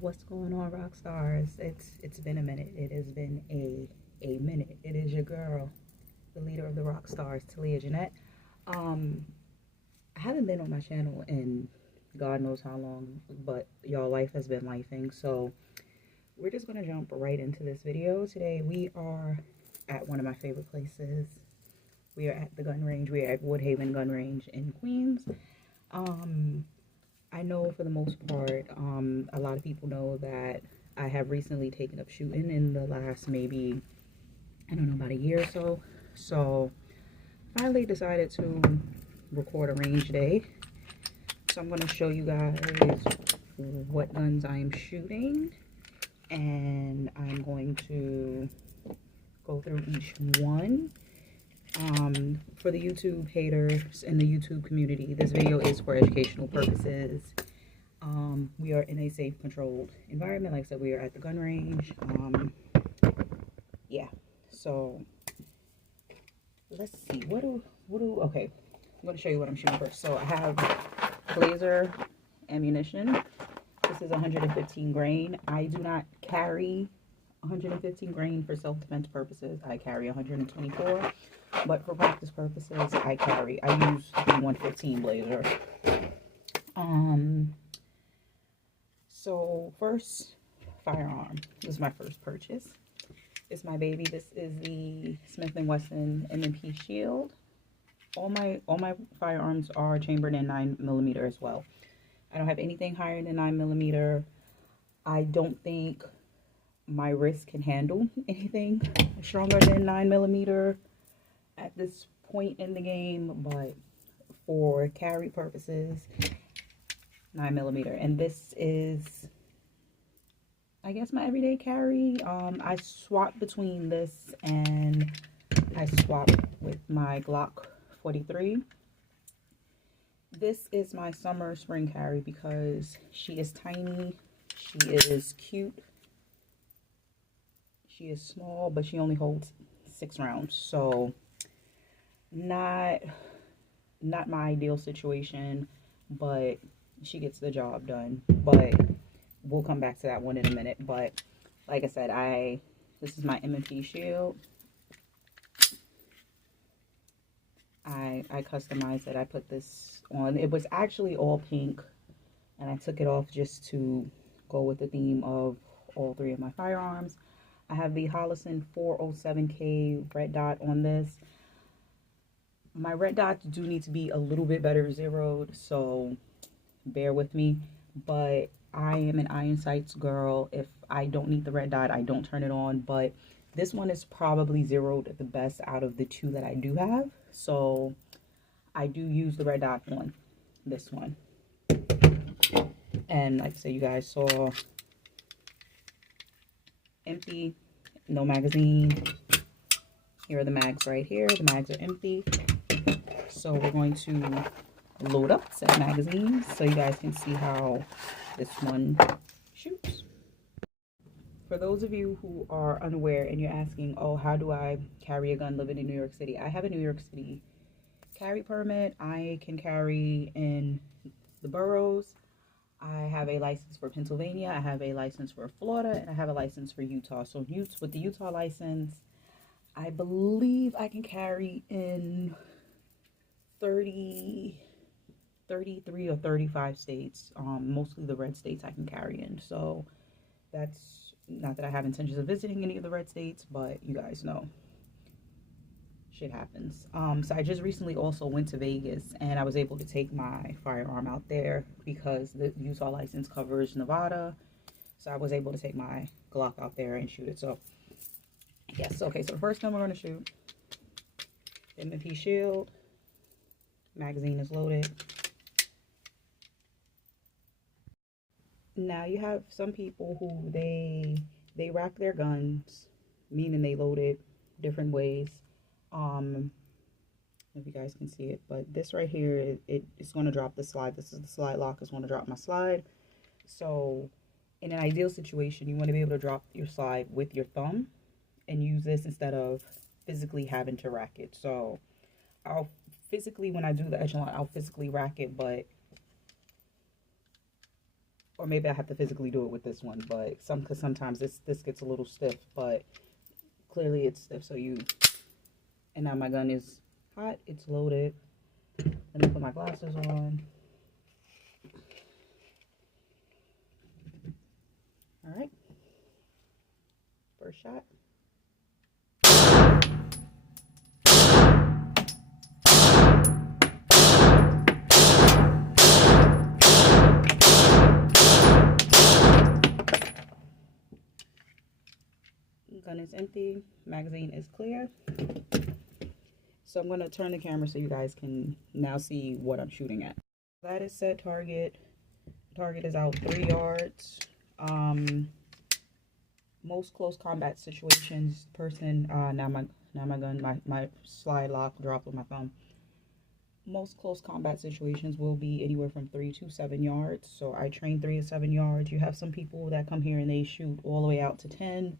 What's going on, Rockstars? It's been a minute. It has been a minute. It is your girl, the leader of the Rockstars, Taliajanette. Um, I haven't been on my channel in God knows how long, but y'all, life has been lifing. So we're just gonna jump right into this video. Today we are at one of my favorite places. We are at the gun range. We are at Woodhaven Gun Range in Queens. I know for the most part, a lot of people know that I have recently taken up shooting in the last maybe, I don't know, about a year or so. So finally decided to record a range day. So I'm going to show you guys what guns I am shooting, and I'm going to go through each one. For the YouTube haters and the YouTube community, this video is for educational purposes. We are in a safe, controlled environment. Like I said, we are at the gun range. Yeah, so let's see, okay, I'm going to show you what I'm shooting first. So I have laser ammunition. This is 115 grain. I do not carry 115 grain for self-defense purposes. I carry 124, but for practice purposes, I use the 115 blazer. So first, firearm. This is my first purchase. It's my baby. This is the Smith & Wesson M&P Shield. All my firearms are chambered in 9mm as well. I don't have anything higher than 9mm. I don't think my wrist can handle anything stronger than 9mm at this point in the game, but for carry purposes, 9mm. And this is, I guess, my everyday carry. I swap between this and I swap with my Glock 43. This is my summer spring carry because she is tiny, she is cute, she is small, but she only holds 6 rounds. So not my ideal situation, but she gets the job done. But we'll come back to that one in a minute. But like I said, this is my M&P Shield. I customized it. I put this on. It was actually all pink, and I took it off just to go with the theme of all 3 of my firearms. I have the Holosun 407K red dot on this. My red dots do need to be a little bit better zeroed, so bear with me. But I am an iron sights girl. If I don't need the red dot, I don't turn it on. But this one is probably zeroed the best out of the 2 that I do have. So I do use the red dot on this one. And like I said, you guys saw empty, no magazine. Here are the mags right here. The mags are empty. So we're going to load up set magazines so you guys can see how this one shoots. For those of you who are unaware and you're asking, oh, how do I carry a gun living in New York City? I have a New York City carry permit. I can carry in the boroughs. I have a license for Pennsylvania. I have a license for Florida, and I have a license for Utah. So with the Utah license, I believe I can carry in 33 or 35 states. Mostly the red states I can carry in. So that's not that I have intentions of visiting any of the red states, but you guys know shit happens. So I just recently also went to Vegas, and I was able to take my firearm out there because the Utah license covers Nevada. So I was able to take my Glock out there and shoot it. So yes, okay, so the first gun we're going to shoot, M&P Shield. Magazine is loaded. Now you have some people who they rack their guns, meaning they load it different ways. If you guys can see it, but this right here, it's going to drop the slide. This is the slide lock. It's going to drop my slide. So in an ideal situation, you want to be able to drop your slide with your thumb and use this instead of physically having to rack it. So I'll physically, when I do the echelon, I'll physically rack it, but or maybe I have to physically do it with this one, but because sometimes this gets a little stiff, but clearly it's stiff. So and now my gun is hot, it's loaded. Let me put my glasses on. All right, first shot. Gun is empty, magazine is clear. So I'm going to turn the camera so you guys can now see what I'm shooting at. That is set target. Target is out 3 yards. Most close combat situations, now my gun, my slide lock dropped with my thumb. Most close combat situations will be anywhere from 3 to 7 yards. So I train 3 to 7 yards. You have some people that come here and they shoot all the way out to 10.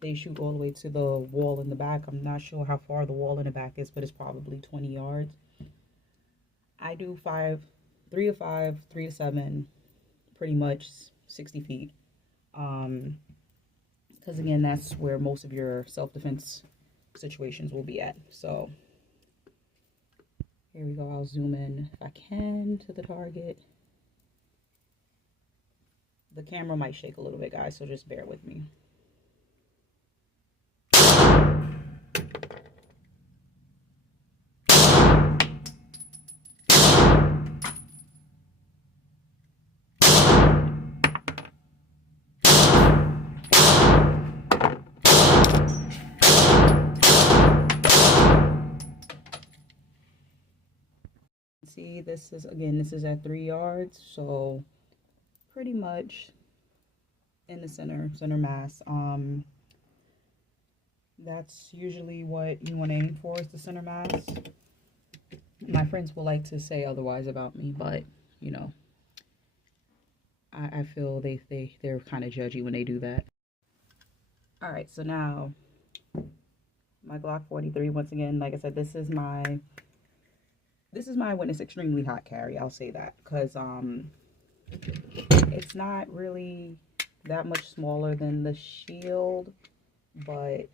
They shoot all the way to the wall in the back. I'm not sure how far the wall in the back is, but it's probably 20 yards. I do 3 to 5, 3 to 7, pretty much 60 feet. Because again, that's where most of your self-defense situations will be at. So here we go. I'll zoom in if I can to the target. The camera might shake a little bit, guys, so just bear with me. See, this is at 3 yards, so pretty much in the center mass. That's usually what you want to aim for, is the center mass. My friends will like to say otherwise about me, but you know, I feel they're kind of judgy when they do that. All right, so now my Glock 43. Once again, like I said, this is my when it's extremely hot carry. I'll say that, because it's not really that much smaller than the shield, but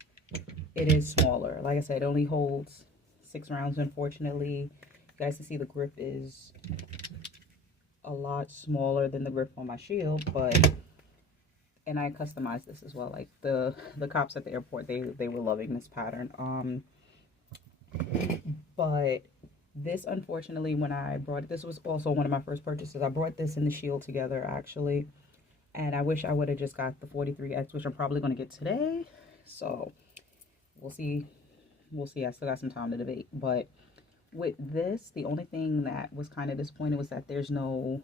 it is smaller. Like I said, it only holds 6 rounds. Unfortunately, you guys can see the grip is a lot smaller than the grip on my shield, and I customized this as well. Like the cops at the airport, they were loving this pattern. But this, unfortunately, when I brought it, this was also one of my first purchases. I brought this and the shield together, actually, and I wish I would have just got the 43X, which I'm probably going to get today. So we'll see. I still got some time to debate. But with this, the only thing that was kind of disappointing was that there's no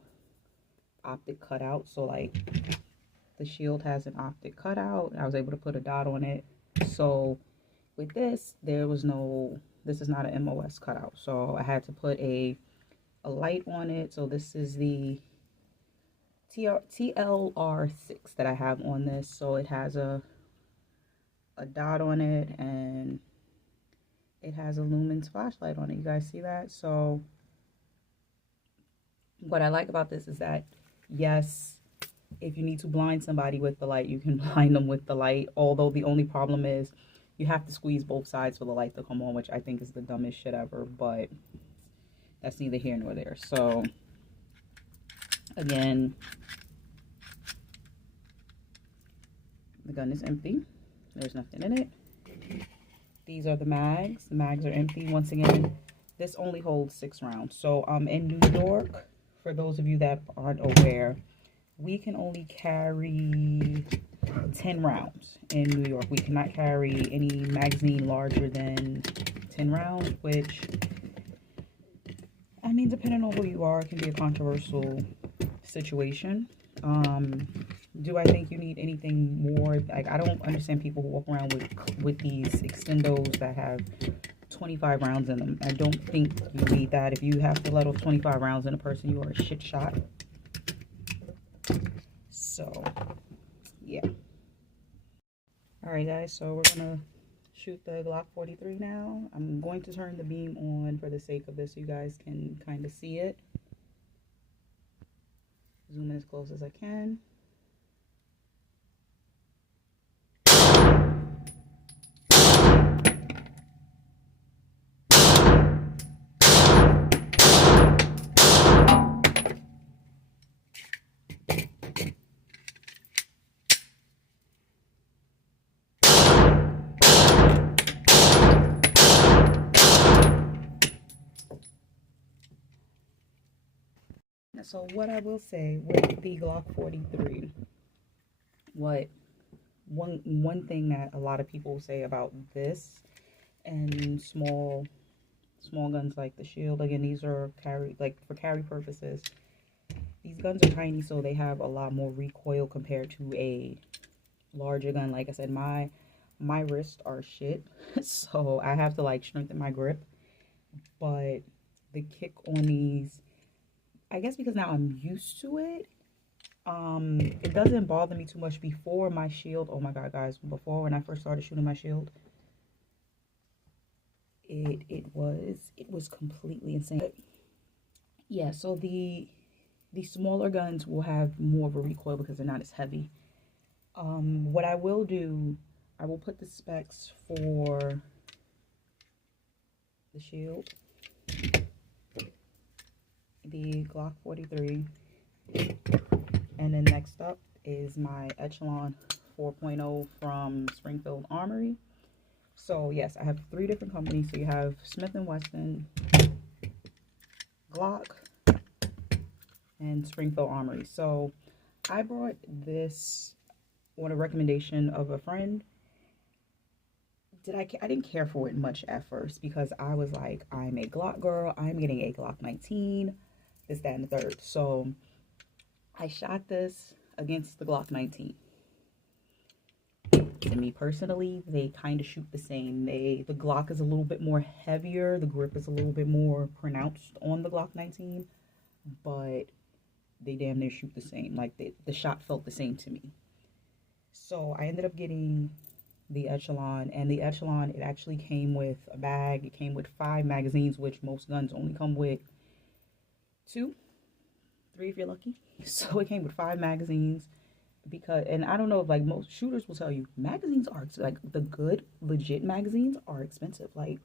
optic cutout. So like, the shield has an optic cutout. I was able to put a dot on it. So with this, this is not an MOS cutout. So I had to put a light on it. So this is the TLR6 that I have on this. So it has a dot on it, and it has a lumens flashlight on it. You guys see that? So what I like about this is that, yes, if you need to blind somebody with the light, you can blind them with the light. Although the only problem is you have to squeeze both sides for the light to come on, which I think is the dumbest shit ever, but that's neither here nor there. So again, the gun is empty. There's nothing in it. These are the mags. The mags are empty. Once again, this only holds 6 rounds. So in New York, for those of you that aren't aware, we can only carry 10 rounds in New York. We cannot carry any magazine larger than 10 rounds, which, I mean, depending on who you are, it can be a controversial situation. Do I think you need anything more? Like, I don't understand people who walk around with these extendos that have 25 rounds in them. I don't think you need that. If you have to let off 25 rounds in a person, you are a shit shot. So yeah. All right, guys, so we're gonna shoot the Glock 43 now. I'm going to turn the beam on for the sake of this so you guys can kind of see it. Zoom in as close as I can. So what I will say with the Glock 43, one thing that a lot of people say about this and small guns like the Shield, again, these are for carry purposes. These guns are tiny, so they have a lot more recoil compared to a larger gun. Like I said, my wrists are shit, so I have to like strengthen my grip. But the kick on these, I guess because now I'm used to it, it doesn't bother me too much. Before my Shield, oh my god, guys, before when I first started shooting my Shield, it was completely insane. But yeah, so the smaller guns will have more of a recoil because they're not as heavy. What I will do, I will put the specs for the Shield, the Glock 43, and then next up is my Echelon 4.0 from Springfield Armory. So yes, I have 3 different companies. So you have Smith & Wesson, Glock, and Springfield Armory. So I brought this on a recommendation of a friend. I didn't care for it much at first because I was like, I'm a Glock girl. I'm getting a Glock 19, this, that, and the third. So I shot this against the Glock 19. To me personally, they kind of shoot the same. The Glock is a little bit more heavier. The grip is a little bit more pronounced on the Glock 19, but they damn near shoot the same. Like the shot felt the same to me. So I ended up getting the Echelon, and the Echelon, it actually came with a bag. It came with 5 magazines, which most guns only come with 2, 3 if you're lucky. So it came with 5 magazines. Because, and I don't know if like most shooters will tell you, magazines are like the good legit magazines are expensive. Like,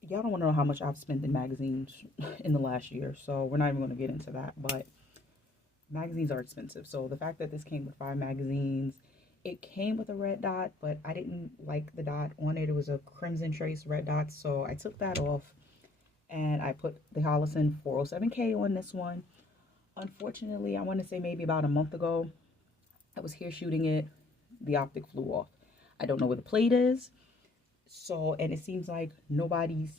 y'all don't want to know how much I've spent in magazines in the last year, so we're not even going to get into that. But magazines are expensive. So the fact that this came with 5 magazines, it came with a red dot, but I didn't like the dot on it. It was a crimson trace red dot, so I took that off and I put the Holosun 407K on this one. Unfortunately, I want to say maybe about a month ago, I was here shooting it, the optic flew off. I don't know where the plate is. So, and it seems like nobody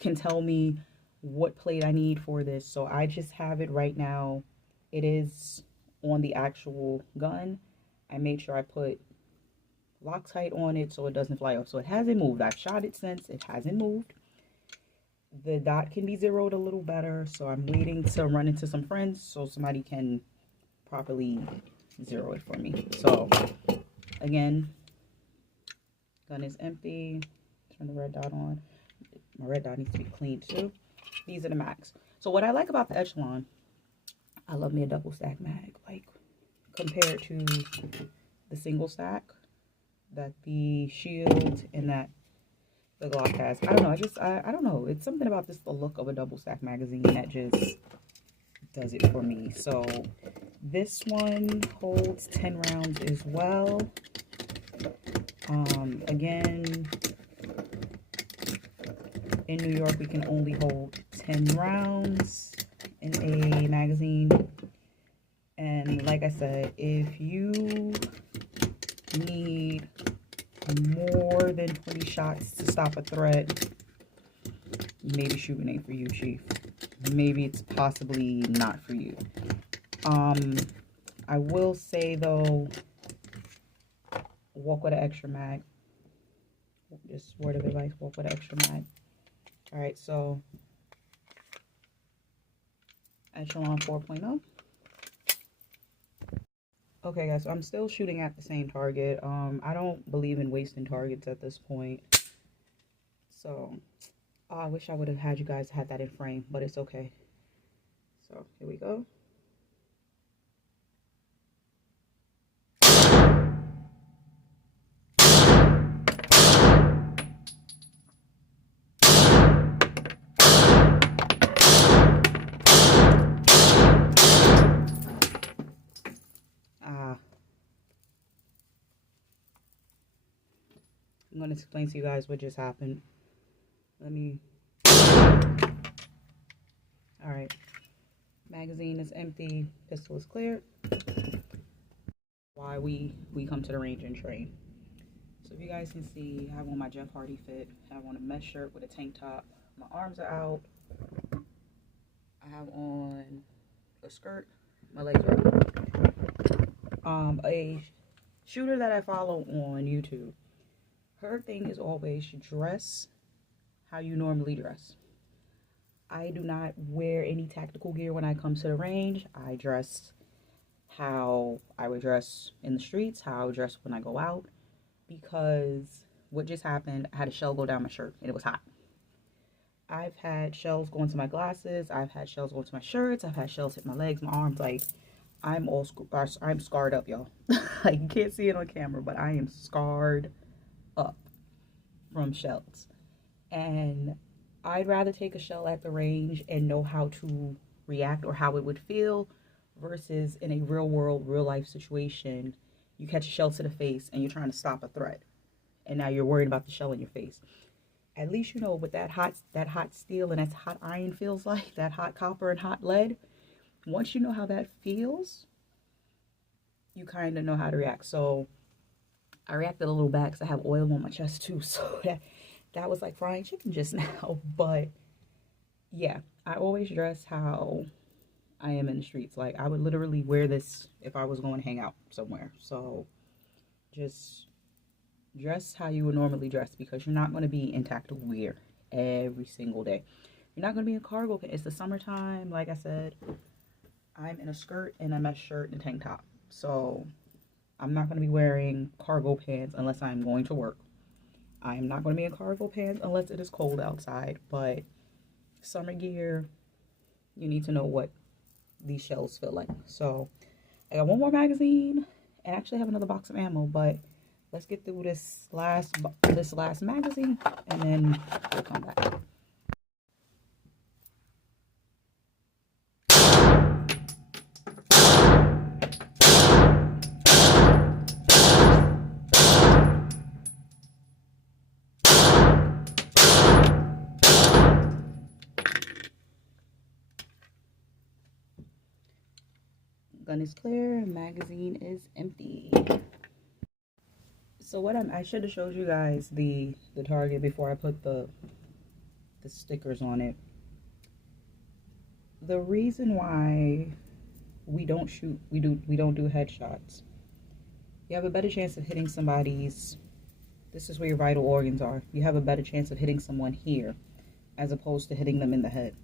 can tell me what plate I need for this. So I just have it right now. It is on the actual gun. I made sure I put Loctite on it so it doesn't fly off. So it hasn't moved. I've shot it since. It hasn't moved. The dot can be zeroed a little better, so I'm waiting to run into some friends so somebody can properly zero it for me. So again, gun is empty. Turn the red dot on. My red dot needs to be cleaned too. These are the mags. So what I like about the Echelon, I love me a double stack mag. Like, compared to the single stack that the Shield and that the Glock has. I don't know. I don't know. It's something about the look of a double stack magazine that just does it for me. So this one holds 10 rounds as well. Again, in New York, we can only hold 10 rounds in a magazine. And like I said, if you need more than 20 shots to stop a threat, maybe shooting ain't for you, chief. Maybe it's possibly not for you. I will say though, walk with an extra mag. Just word of advice, walk with an extra mag. All right, so Echelon 4.0. Okay guys, so I'm still shooting at the same target. I don't believe in wasting targets at this point. So I wish I would have had you guys had that in frame, but it's okay. So here we go. going to explain to you guys what just happened. Alright. Magazine is empty. Pistol is cleared. Why we come to the range and train. So if you guys can see, I have on my Jeff Hardy fit. I have on a mesh shirt with a tank top. My arms are out. I have on a skirt. My legs are out. A shooter that I follow on YouTube, her thing is always dress how you normally dress. I do not wear any tactical gear when I come to the range. I dress how I would dress in the streets, how I would dress when I go out, because what just happened, I had a shell go down my shirt and it was hot. I've had shells go into my glasses, I've had shells go into my shirts, I've had shells hit my legs, my arms. Like, I'm scarred up, y'all. Like, you can't see it on camera, but I am scarred up from shells. And I'd rather take a shell at the range and know how to react or how it would feel versus in a real world, real life situation, you catch a shell to the face and you're trying to stop a threat. And now you're worried about the shell in your face. At least you know what that hot steel and that hot iron feels like, that hot copper and hot lead. Once you know how that feels, you kind of know how to react. So I reacted a little bad because I have oil on my chest too. So that was like frying chicken just now. But yeah, I always dress how I am in the streets. Like, I would literally wear this if I was going to hang out somewhere. So just dress how you would normally dress, because you're not going to be in tactical gear every single day. You're not going to be in cargo pants. It's the summertime. Like I said, I'm in a skirt and a mesh shirt and a tank top. So I'm not going to be wearing cargo pants unless I'm going to work. I'm not going to be in cargo pants unless it is cold outside. But summer gear, you need to know what these shells feel like. So I got one more magazine and actually have another box of ammo, but let's get through this last magazine and then we'll come back. Gun is clear, magazine is empty. So I should have showed you guys the target before I put the stickers on it. The reason why we don't do headshots, you have a better chance of hitting somebody's, this is where your vital organs are. You have a better chance of hitting someone here as opposed to hitting them in the head.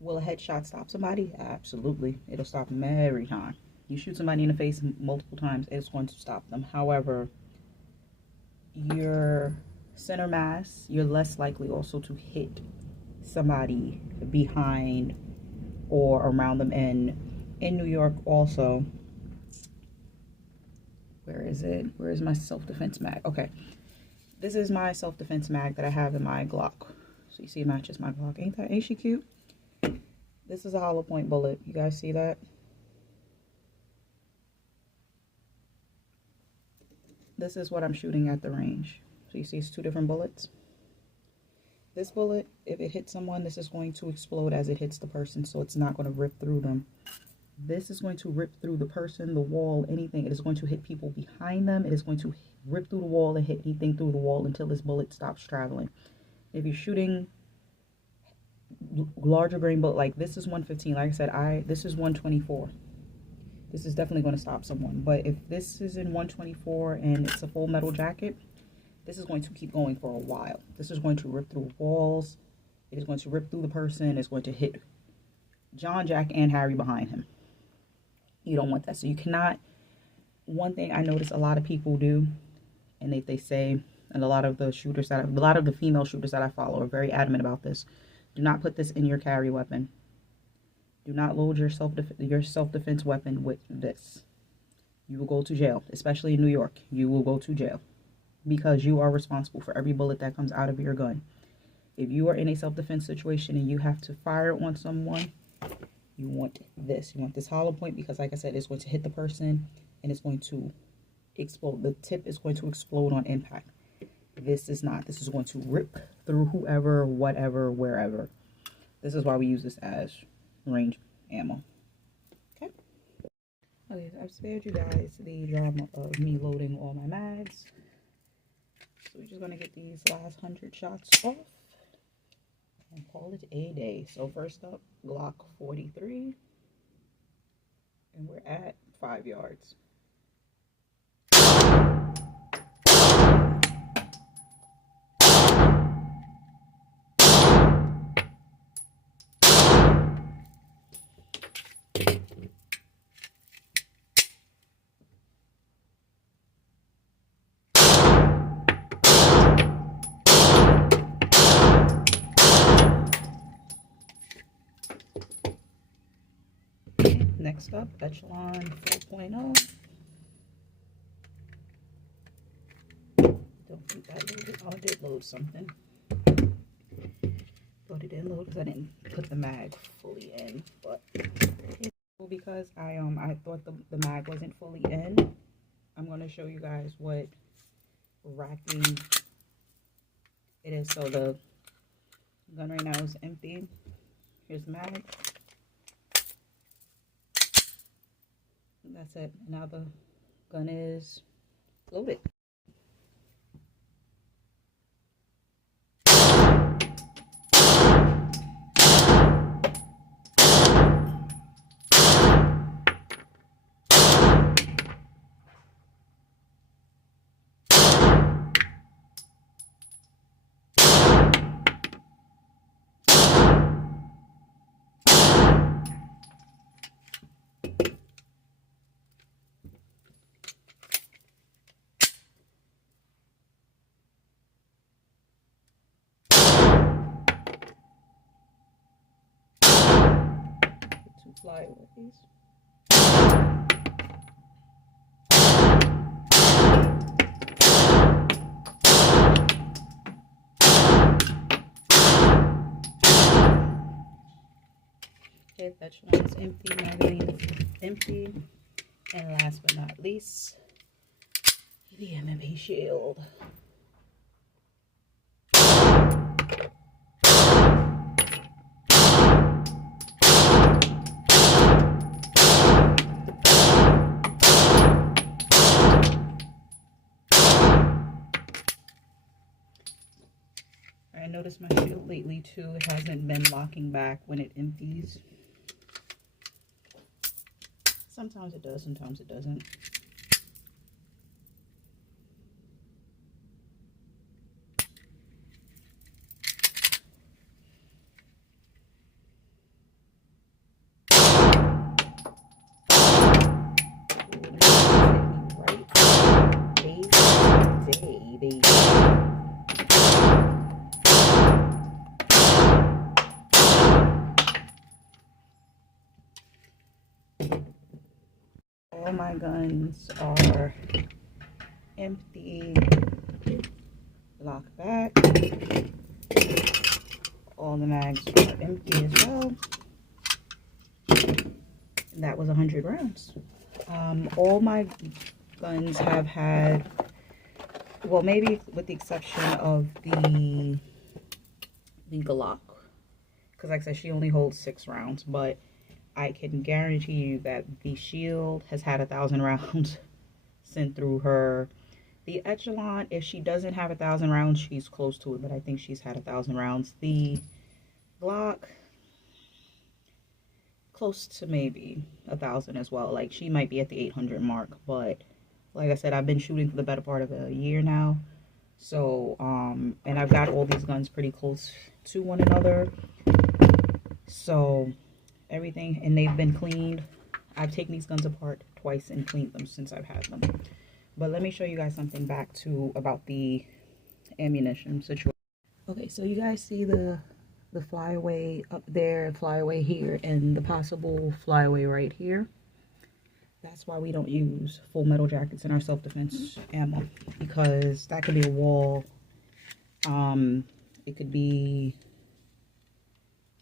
Will a headshot stop somebody? Absolutely. It'll stop them every time. You shoot somebody in the face multiple times, it's going to stop them. However, your center mass, you're less likely also to hit somebody behind or around them. And in New York also, where is it? Where is my self-defense mag? Okay. This is my self-defense mag that I have in my Glock. So you see it matches my Glock. Ain't she cute? This is a hollow point bullet. You guys see that? This is what I'm shooting at the range. So you see it's two different bullets. This bullet, if it hits someone, this is going to explode as it hits the person, so it's not going to rip through them. This is going to rip through the person, the wall, anything. It is going to hit people behind them. It is going to rip through the wall and hit anything through the wall until this bullet stops traveling. If you're shooting larger grain bullet, like this is 115, like I said, this is 124. This is definitely going to stop someone. But if this is in 124 and it's a full metal jacket, this is going to keep going for a while. This is going to rip through walls. It is going to rip through the person. It's going to hit John, Jack, and Harry behind him. You don't want that. So you cannot, one thing I notice a lot of people do, and they say, and a lot of the female shooters that I follow are very adamant about this. Do not put this in your carry weapon. Do not load your self-defense weapon with this. You will go to jail, especially in New York. You will go to jail because you are responsible for every bullet that comes out of your gun. If you are in a self-defense situation and you have to fire on someone, you want this. You want this hollow point because, like I said, it's going to hit the person and it's going to explode. The tip is going to explode on impact. This is not. This is going to rip through whoever, whatever, wherever. This is why we use this as range ammo. Okay. Okay, so I've spared you guys the drama of me loading all my mags. So we're just gonna get these last 100 shots off and call it a day. So first up, Glock 43, and we're at 5 yards. Next up, echelon 4.0. Don't think that loaded. Oh, I did load something. But it didn't load because I didn't put the mag fully in. But because I thought the mag wasn't fully in, I'm gonna show you guys what racking it is. So the gun right now is empty. Here's the mag. That's it. Now the gun is loaded. Fly with these. Okay, that one is empty, magazine is empty. And last but not least, the MMA shield. I noticed my shield lately too, it hasn't been locking back when it empties. Sometimes it does, sometimes it doesn't. All my guns are empty, lock back. All the mags are empty as well. And that was 100 rounds. All my guns have had, well, maybe with the exception of the Glock, because like I said, she only holds 6 rounds, but I can guarantee you that the shield has had 1,000 rounds sent through her. The echelon, if she doesn't have 1,000 rounds, she's close to it, but I think she's had 1,000 rounds. The Glock, close to maybe 1,000 as well. Like, she might be at the 800 mark, but like I said, I've been shooting for the better part of a year now. So, and I've got all these guns pretty close to one another. So everything, and they've been cleaned. I've taken these guns apart twice and cleaned them since I've had them. But let me show you guys something back to about the ammunition situation. Okay, so you guys see the flyaway up there, flyaway here, and the possible flyaway right here. That's why we don't use full metal jackets in our self-defense ammo, because that could be a wall. It could be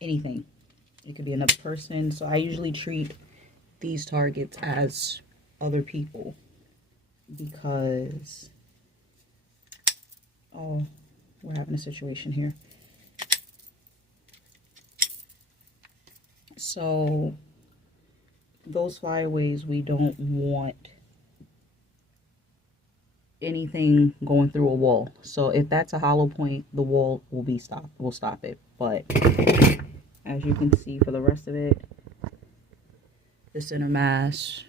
anything. It could be another person. So I usually treat these targets as other people, because, oh, we're having a situation here. So those flyaways, we don't want anything going through a wall. So if that's a hollow point, the wall will be stopped. We'll stop it. But as you can see, for the rest of it, the center mass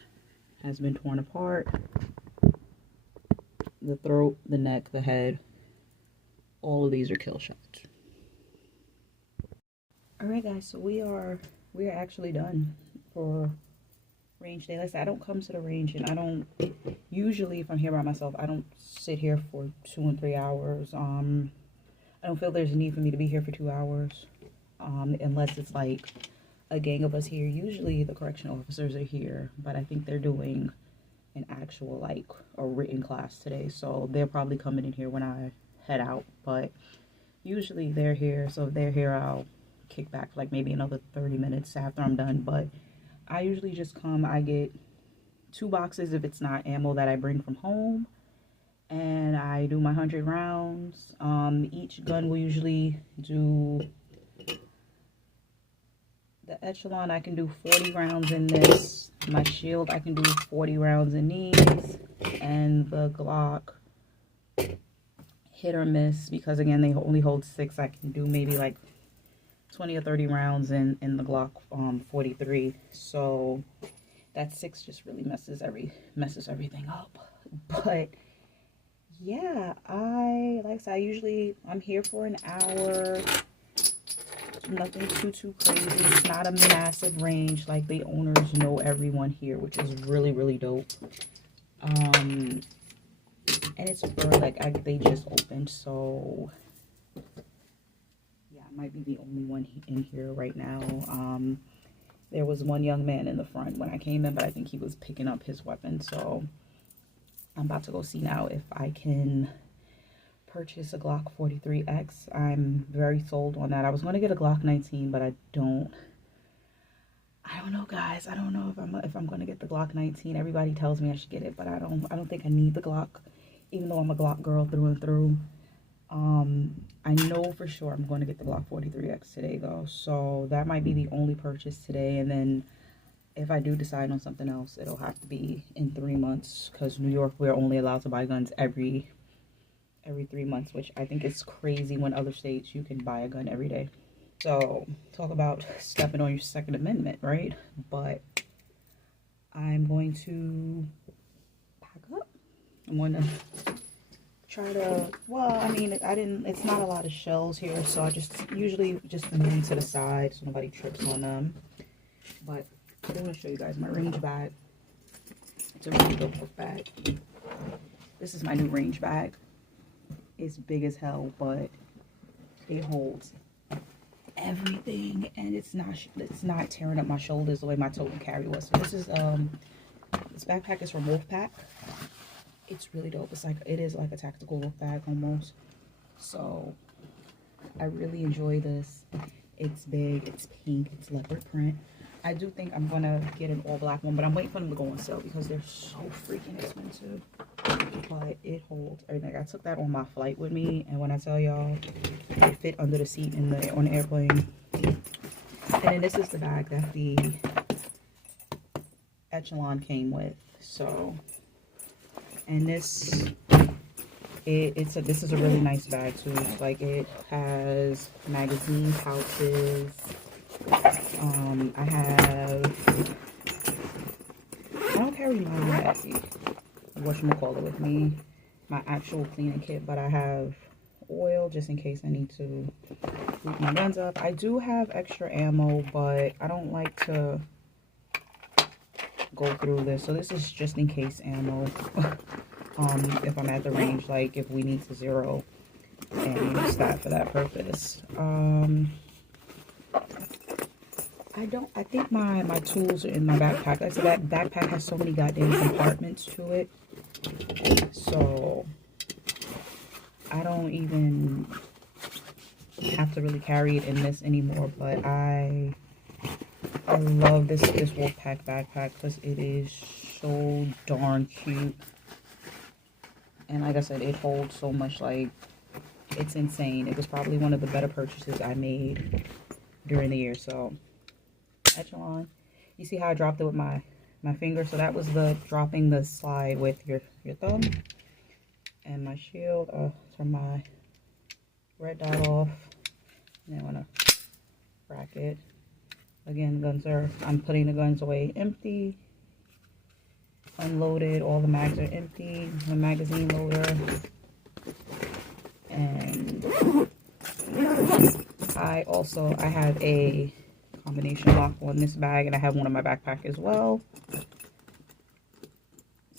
has been torn apart. The throat, the neck, the head, all of these are kill shots. All right, guys. So we are actually done for range day. Like I said, I don't come to the range, and I don't usually, if I'm here by myself, I don't sit here for 2 and 3 hours. I don't feel there's a need for me to be here for 2 hours, unless it's like a gang of us here. Usually the correctional officers are here, but I think they're doing an actual, like, a written class today, so they're probably coming in here when I head out. But usually they're here, so if they're here, I'll kick back for like maybe another 30 minutes after I'm done. But I usually just come, I get 2 boxes if it's not ammo that I bring from home, and I do my 100 rounds. Each gun will usually do, the echelon, I can do 40 rounds in this. My shield, I can do 40 rounds in these. And the Glock, hit or miss, because again, they only hold 6. I can do maybe like 20 or 30 rounds in the Glock 43. So that 6 just really messes everything up. But yeah, like I said, I'm here for an hour. Nothing too crazy. It's not a massive range. Like, the owners know everyone here, which is really dope. And it's early, like they just opened, so yeah, I might be the only one in here right now. There was one young man in the front when I came in, but I think he was picking up his weapon, so I'm about to go see now if I can purchase a Glock 43X. I'm very sold on that. I was going to get a Glock 19, but I don't know, guys. I don't know if I'm going to get the Glock 19. Everybody tells me I should get it, but I don't think I need the Glock, even though I'm a Glock girl through and through. I know for sure I'm going to get the Glock 43X today, though, so that might be the only purchase today. And then if I do decide on something else, it'll have to be in 3 months, because New York, we're only allowed to buy guns every 3 months, which I think is crazy. When other states, you can buy a gun every day. So talk about stepping on your Second Amendment, right? But I'm going to pack up. I'm going to try to, well, I mean, it's not a lot of shells here, so I usually just move them to the side so nobody trips on them. But I'm going to show you guys my range bag. It's a really dope book bag. This is my new range bag. It's big as hell, but it holds everything, and it's not tearing up my shoulders the way my tote and carry was. So this backpack is from Wolfpack. It's really dope. It is like a tactical wolf bag almost. So I really enjoy this. It's big, it's pink, it's leopard print. I do think I'm gonna get an all black one, but I'm waiting for them to go on sale because they're so freaking expensive. But it holds everything. I took that on my flight with me, and when I tell y'all, it fit under the seat on the airplane. And then this is the bag that the echelon came with. So, and this is a really nice bag too. Like, it has magazine pouches. I don't carry my whatchamacallit with me, my actual cleaning kit, but I have oil just in case I need to boot my guns up. I do have extra ammo, but I don't like to go through this, so this is just in case ammo. If I'm at the range, like if we need to zero and use that for that purpose. I think my tools are in my backpack. Like, so that backpack has so many goddamn compartments to it. So I don't even have to really carry it in this anymore. But I love this Wolfpack backpack because it is so darn cute. And like I said, it holds so much, like, it's insane. It was probably one of the better purchases I made during the year. So, echelon. You see how I dropped it with my finger? So that was the dropping the slide with your thumb. And my shield, turn my red dot off. And I want to rack it. Again, I'm putting the guns away empty. Unloaded, all the mags are empty. The magazine loader. And I have a combination lock on this bag, and I have one in my backpack as well.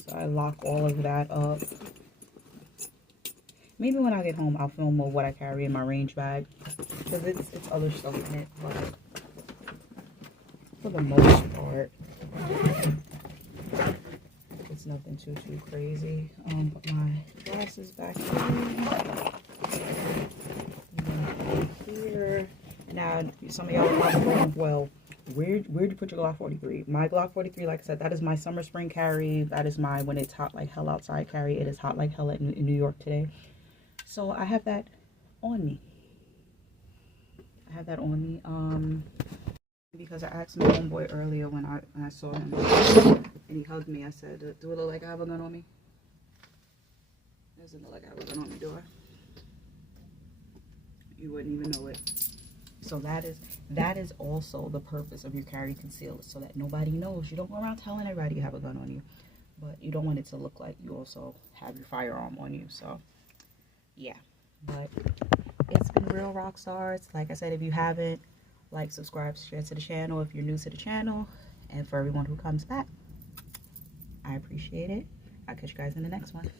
So I lock all of that up. Maybe when I get home, I'll film more what I carry in my range bag, because it's other stuff in it, but for the most part, it's nothing too crazy. Put my glasses back here. Now, some of y'all are probably going, well, where'd you put your Glock 43? My Glock 43, like I said, that is my summer spring carry. That is my when it's hot like hell outside carry. It is hot like hell in New York today. So I have that on me. Because I asked my homeboy earlier when I saw him and he hugged me. I said, do it look like I have a gun on me? It doesn't look like I have a gun on me, do I? You wouldn't even know it. So that is also the purpose of your carry concealed, so that nobody knows. You don't go around telling everybody you have a gun on you, but you don't want it to look like you also have your firearm on you. So yeah, but it's been real Rockstar. Like I said, if you haven't, like, subscribe, share to the channel if you're new to the channel, and for everyone who comes back, I appreciate it. I'll catch you guys in the next one.